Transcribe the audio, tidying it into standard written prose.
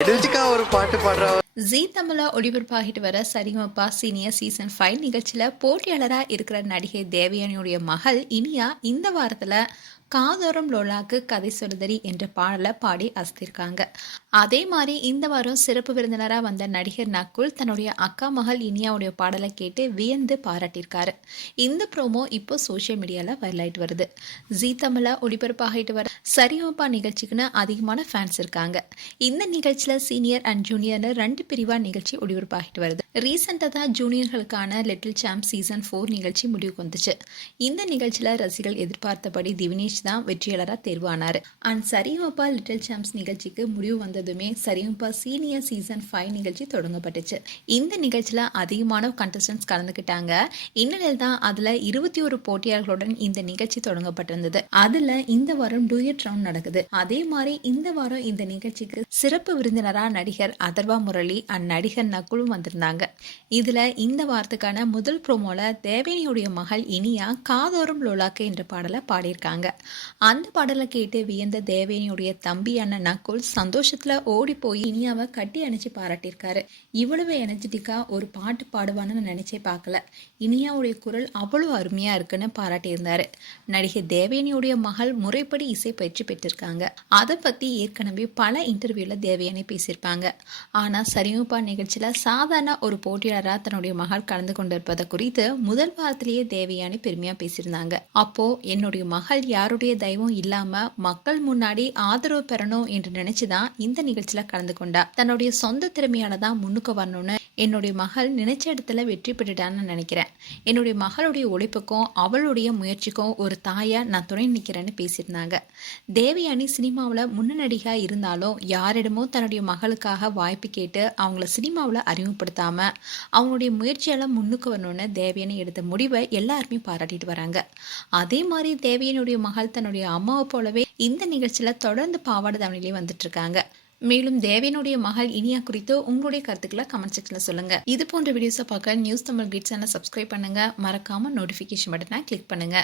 ஒரு பாட்டு பாடுறா. ஜீ தமிழ ஒளிபரப்பாகிட்டு வர சரிகமபா சீனியர் சீசன் 5 நிகழ்ச்சியில் போட்டியாளராக இருக்கிற நடிகை தேவயானியுடைய மகள் இனியா இந்த வாரத்தில் காதோரம் லோலாக்கு கதை சொல்லுதறி என்ற பாடலை பாடி அசத்திருக்காங்க. அதே மாதிரி இந்த வாரம் சிறப்பு விருந்தினராக வந்த நடிகர் நக்குல் தன்னுடைய அக்கா மகள் இனியாவுடைய பாடலை கேட்டு வியந்து பாராட்டியிருக்காரு. இந்த ப்ரோமோ இப்போ சோஷியல் மீடியாவில் வைரலாயிட்டு வருது. ஜீ தமிழ ஒளிபரப்பாகிட்டு வர சரிகமபா நிகழ்ச்சிக்குன்னு அதிகமான ஃபேன்ஸ் இருக்காங்க. இந்த நிகழ்ச்சியில் சீனியர் அண்ட் ஜூனியர்னு 2 பிரிவாக நிகழ்ச்சி ஒளிபரப்பாகிட்டு வருது. ரீசெண்டாக தான் ஜூனியர்களுக்கான லிட்டில் சாம்ப் சீசன் 4 நிகழ்ச்சி முடிவுக்கு வந்துச்சு. இந்த நிகழ்ச்சியில் ரசிகர்கள் எதிர்பார்த்தபடி திவினேஷ் தான் வெற்றியாளராக தேர்வானார். அண்ட் சரிகமபா லிட்டில் சாம்ப்ஸ் நிகழ்ச்சிக்கு முடிவு வந்ததுமே சரிகமபா சீனியர் சீசன் 5 நிகழ்ச்சி தொடங்கப்பட்டுச்சு. இந்த நிகழ்ச்சியில் அதிகமான கண்டஸ்டன்ஸ் கலந்துக்கிட்டாங்க. இந்நிலையில் தான் அதில் 21 போட்டியாளர்களுடன் இந்த நிகழ்ச்சி தொடங்கப்பட்டிருந்தது. அதில் இந்த வாரம் டூயட் ரவுண்ட் நடக்குது. அதே மாதிரி இந்த வாரம் இந்த நிகழ்ச்சிக்கு சிறப்பு விருந்தினராக நடிகர் அதர்வா முரளி அண்ட் நடிகர் நக்குலும் வந்திருந்தாங்க. இதுல இந்த வாரத்துக்கான முதல் ப்ரோமோல தேவயானியுடைய மகள் இனியா காதோரம் லோலாக்கு என்ற பாடலை பாடியிருக்காங்க. அந்த பாடலை கேட்டு வியந்த தேவயானியுடைய தம்பியான நக்குல் சந்தோஷத்துல ஓடி போய் இனியாவை கட்டி அணைச்சு பாராட்டியிருக்காரு. இவ்வளவு எனர்ஜெட்டிக்கா ஒரு பாட்டு பாடுவான்னு நினைச்சே பார்க்கல. இனியாவுடைய குரல் அவ்வளவு அருமையா இருக்குன்னு பாராட்டியிருந்தாரு. நடிகை தேவயானியுடைய மகள் முறைப்படி இசை பயிற்சி பெற்றிருக்காங்க. அதை பத்தி ஏற்கனவே பல இன்டர்வியூல தேவயானி பேசியிருப்பாங்க. ஆனா சரிகமபா நிகழ்ச்சியில சாதாரண ஒரு போட்டியாளராக தன்னுடைய மகள் கலந்து கொண்டிருப்பதை குறித்து முதல் வாரத்திலேயே தேவயானி பெருமையா பேசியிருந்தாங்க. அப்போ என்னுடைய மகள் யாருடைய தயவும் இல்லாம மக்கள் முன்னாடி ஆதரவு பெறணும் என்று நினைச்சுதான் இந்த நிகழ்ச்சியில கலந்து கொண்டா. தன்னுடைய சொந்த திறமையால தான் முன்னுக்கு வரணும்னு என்னுடைய மகள் நினைச்ச இடத்துல வெற்றி பெற்றுட்டான்னு நினைக்கிறேன். என்னுடைய மகளுடைய உழைப்புக்கும் அவளுடைய முயற்சிக்கும் ஒரு தாயா நான் துணை நிற்கிறேன்னு பேசியிருந்தாங்க. தேவயானி சினிமாவில் முன்னநடிகா இருந்தாலும் யாரிடமும் தன்னுடைய மகளுக்காக வாய்ப்பு கேட்டு அவங்கள சினிமாவில் அறிமுகப்படுத்தாம அவங்களுடைய முயற்சியால் முன்னுக்கு வரணும்னு தேவயானி எடுத்த முடிவை எல்லாருமே பாராட்டிட்டு வராங்க. அதே மாதிரி தேவயானியுடைய மகள் தன்னுடைய அம்மாவை போலவே இந்த நிகழ்ச்சியில் தொடர்ந்து பாவாடை தாவணிலே வந்துட்டு இருக்காங்க. மேலும் தேவனுடைய மகள் இனியா குறித்து உங்களுடைய கருத்துக்களை கமெண்ட் செக்ஷன்ல சொல்லுங்க. இது போன்ற வீடியோஸை பார்க்க நியூஸ் தமிழ் கிட்ஸ் சேனலை சப்ஸ்கிரைப் பண்ணுங்க. மறக்காம நோட்டிபிகேஷன் பட்டனை கிளிக் பண்ணுங்க.